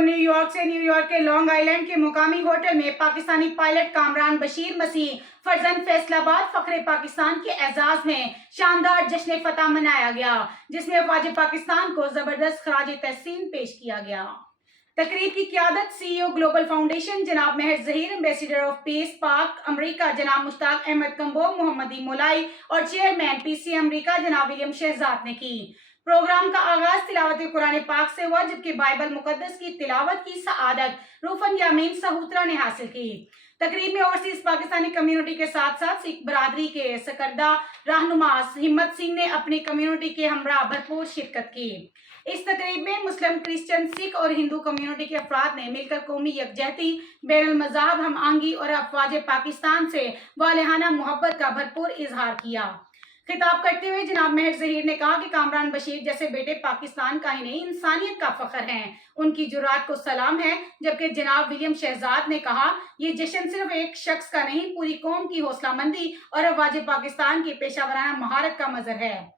New York से new York के long island के मुकामी होटल में पाकिस्तानी पायलट कामरान बशीर मसीह फर्जंद फैसलाबाद फखरे पाकिस्तान के एजाज में शानदार जश्न फतह मनाया गया, जिसमें अफवाज पाकिस्तान को जबरदस्त खराज तहसीन पेश किया गया। तकरीब की क़यादत CEO ग्लोबल फाउंडेशन जनाब मेहर ज़हीर, एम्बेसडर ऑफ पीस पाक अमरीका जनाब मुश्ताक अहमद कंबो मोहम्मदी मोलाई और चेयरमैन PCA अमरीका जनाब विलियम शहजाद ने की। प्रोग्राम का आगाज तिलावत कुरान पाक से हुआ, जबकि बाइबल मुकद्दस की तिलावत की सआदत रूफन यामीन सहूत्रा ने हासिल की। तकरीब में ओवरसीज पाकिस्तानी कम्युनिटी के साथ साथ सिख बरादरी के सरकर्दा रहनुमा हिम्मत सिंह ने अपनी कम्युनिटी के हमरा भरपूर शिरकत की। इस तकरीब में मुस्लिम, क्रिश्चियन, सिख और हिंदू कम्युनिटी के अफराद ने मिलकर कौमी यकजहती, बैनुल मज़ाहब हम आहंगी और अफवाज पाकिस्तान से वालिहाना मोहब्बत का भरपूर इजहार किया। खिताब करते हुए जनाब मेहर ज़हीर ने कहा कि कामरान बशीर जैसे बेटे पाकिस्तान का ही नहीं इंसानियत का फख्र हैं, उनकी जुरात को सलाम है। जबकि जनाब विलियम शहजाद ने कहा, ये जश्न सिर्फ एक शख्स का नहीं, पूरी कौम की हौसलामंदी और अफवाज पाकिस्तान की पेशावराना महारत का मजहर है।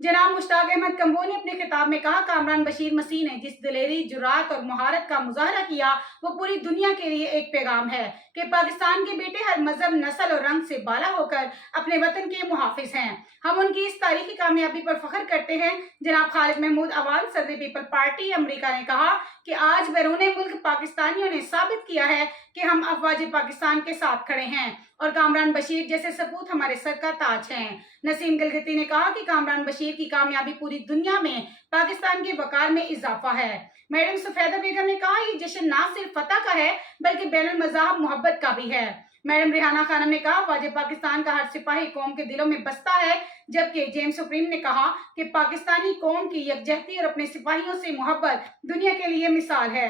जनाब मुश्ताक अहमद कंबो ने अपने खिताब में कहा, कामरान बशीर मसीह ने जिस दिलेरी, जुरात और महारत का मुजाहरा किया, वो पूरी दुनिया के लिए एक पैगाम है कि पाकिस्तान के बेटे हर मजहब, नस्ल और रंग से बाला होकर अपने वतन के मुहाफिज हैं। हम उनकी इस तारीखी कामयाबी पर फख्र करते हैं। जनाब खालिद महमूद अवान, सदर पीपल पार्टी अमरीका ने कहा कि आज बैरूने मुल्क पाकिस्तानियों ने साबित किया है कि हम अफवाज पाकिस्तान के साथ खड़े हैं और कामरान बशीर जैसे सपूत हमारे सर का ताज हैं। नसीम गिलगिती ने कहा कि कामरान बशीर की कामयाबी पूरी दुनिया में पाकिस्तान के वकार में इजाफा है। मैडम सफेदा बेगम ने कहा, ये जश्न ना सिर्फ फतह का है बल्कि बैनुल मज़ाहब मोहब्बत का भी है। मैडम रिहाना खानम ने कहा, वाजिब पाकिस्तान का हर सिपाही कौम के दिलों में बसता है। जबकि जेम्स सुप्रीम ने कहा कि पाकिस्तानी कौम की यकजहती और अपने सिपाहियों से मोहब्बत दुनिया के लिए मिसाल है।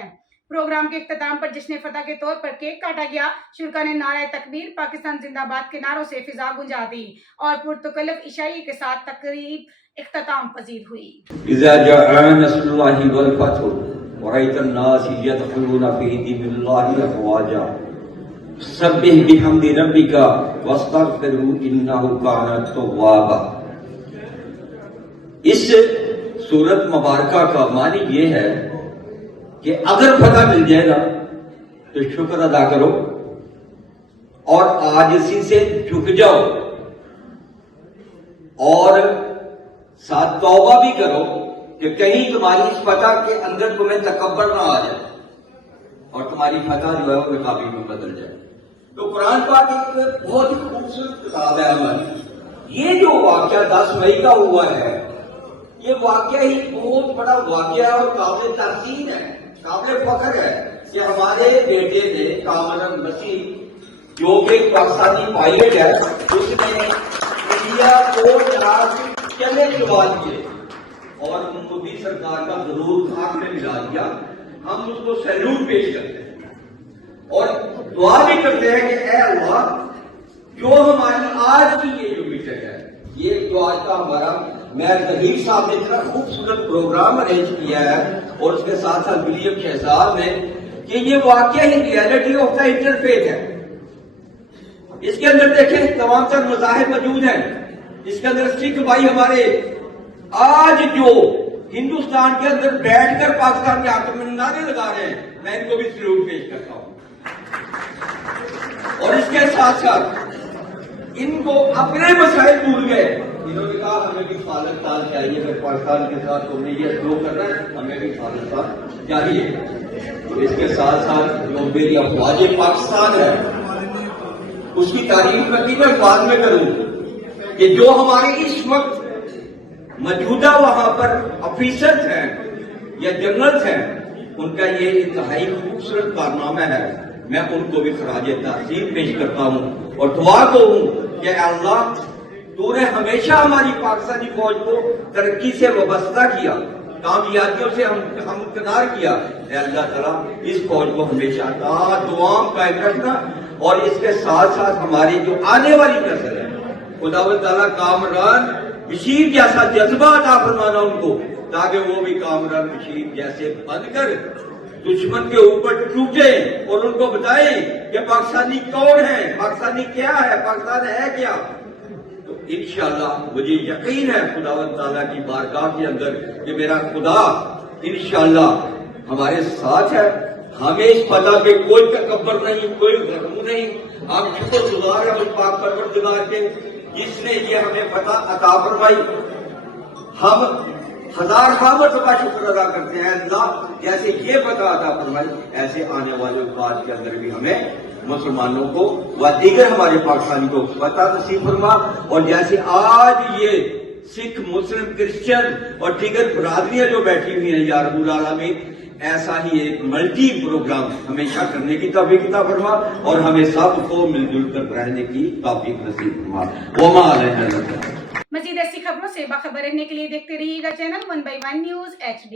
प्रोग्राम के इख्तिताम पर जश्न फतह के तौर पर केक काटा गया। शुरा ने नारे तकबीर, पाकिस्तान जिंदाबाद के नारों से फिजा गुंजा दी और पुरतकल्लफ इशाई के साथ तकरीब इख्तिताम पजीर हुई। इज़ा जाअ नस्रुल्लाहि वल फतह व रअयतन नास यदखुलूना फी दीनिल्लाहि अफ़वाजा सब्बिह बिहम्दि रब्बिका वस्तगफिरहु इन्नहु काना तव्वाबा। इस सूरत मुबारका का मानी ये है कि अगर फतह मिल जाए ना तो शुक्र अदा करो और आजिज़ी से झुक जाओ और साथ तौबा भी करो कि कहीं तुम्हारी इस फतह के अंदर तुम्हें तकब्बर ना आ जाए और तुम्हारी फतह जो है वो नकाबी में बदल जाए। तो कुरान पाक एक बहुत ही खूबसूरत किताब है हमारी। ये जो वाकया 10 मई का हुआ है, ये वाकया ही बहुत बड़ा वाकया और काबिल तहसीन है, काबिल फख्र है कि हमारे बेटे ने कामरान बशीर, जो कि पाकिस्तानी पायलट है, उसने इंडिया को जहाज चले शुरुआत किए और मोदी सरकार का जरूर खाक में मिला दिया। हम उसको सैल्यूट पेश करते हैं और दुआ भी करते हैं कि ऐ अल्लाह, जो हमारी आज की ये जो मीटिंग है, ये जो आज का हमारा मेहर ज़हीर साहब ने इतना खूबसूरत प्रोग्राम अरेंज किया है और उसके साथ साथ विलियम शहजाद ने, कि ये वाकया ही रियलिटी ऑफ द इंटरफेथ है। इसके अंदर देखें तमाम तर मज़ाहिब मौजूद हैं। इसके अंदर सिख भाई हमारे आज जो हिंदुस्तान के अंदर बैठकर पाकिस्तान के हक में नारे लगा रहे हैं, मैं इनको भी सैल्यूट पेश करता हूं। और इसके साथ साथ इनको अपने मसाइल भूल गए, इन्होंने कहा हमें भी खालिस्तान चाहिए, फिर पाकिस्तान के साथ तुमने ये जो करना है, हमें भी खालिस्तान चाहिए। तो इसके साथ साथ जो मेरी अफवाज पाकिस्तान है उसकी तारीफ मैं बाद में करूं कि जो हमारे इस वक्त मौजूदा वहां पर ऑफिसर्स हैं या जनरल्स हैं, उनका ये इंतहाई खूबसूरत कारनामा है। मैं उनको भी खराज तहसीन पेश करता हूं और दुआ को हूं कि अल्लाह, तूने हमेशा हमारी पाकिस्तानी फौज को तरक्की से वाबस्ता किया, कामयाबियों से हम किनार किया। अल्लाह ताला इस फौज को हमेशा दुआओं कायम रखना और इसके साथ साथ हमारी जो आने वाली नस्ल है, खुदावंद ताला कामरान बशीर जैसा जज्बा अता फरमाना उनको, ताकि वो भी कामरान बशीर जैसे बनकर दुश्मन के ऊपर टूटे और उनको बताएं कि पाकिस्तानी कौन है, पाकिस्तानी क्या है, पाकिस्तान है क्या। तो इंशाअल्लाह मुझे यकीन है खुदावंद ताला की बारगाह के अंदर कि मेरा खुदा इंशाअल्लाह ہمارے ساتھ ہے. ہمیں اس فتح پہ کوئی تکبر نہیں, کوئی غرور نہیں. آپ شکر گزار ہیں اس پاک پروردگار کے جس نے یہ ہمیں فتح عطا فرمائی. ہم ہزار مرتبہ شکر ادا کرتے ہیں اللہ جیسے یہ فتح عطا فرمائی, ایسے آنے والے اوقات کے اندر بھی ہمیں مسلمانوں کو و دیگر ہمارے پاکستانی کو فتح نصیب فرما. اور جیسے آج یہ سکھ, مسلم, کرسچن اور دیگر برادریاں جو بیٹھی ہوئی ہیں یا رب العالمین, ایسا ہی ایک ملٹی پروگرام ہمیشہ کرنے کی توفیق عطا فرما اور ہمیں سب کو مل جل کر رہنے کی توفیق نصیب فرما. وما علینا الا البلاغ. مزید ایسی خبروں سے باخبر رہنے کے لیے دیکھتے رہیے گا چینل 1/1 نیوز HD.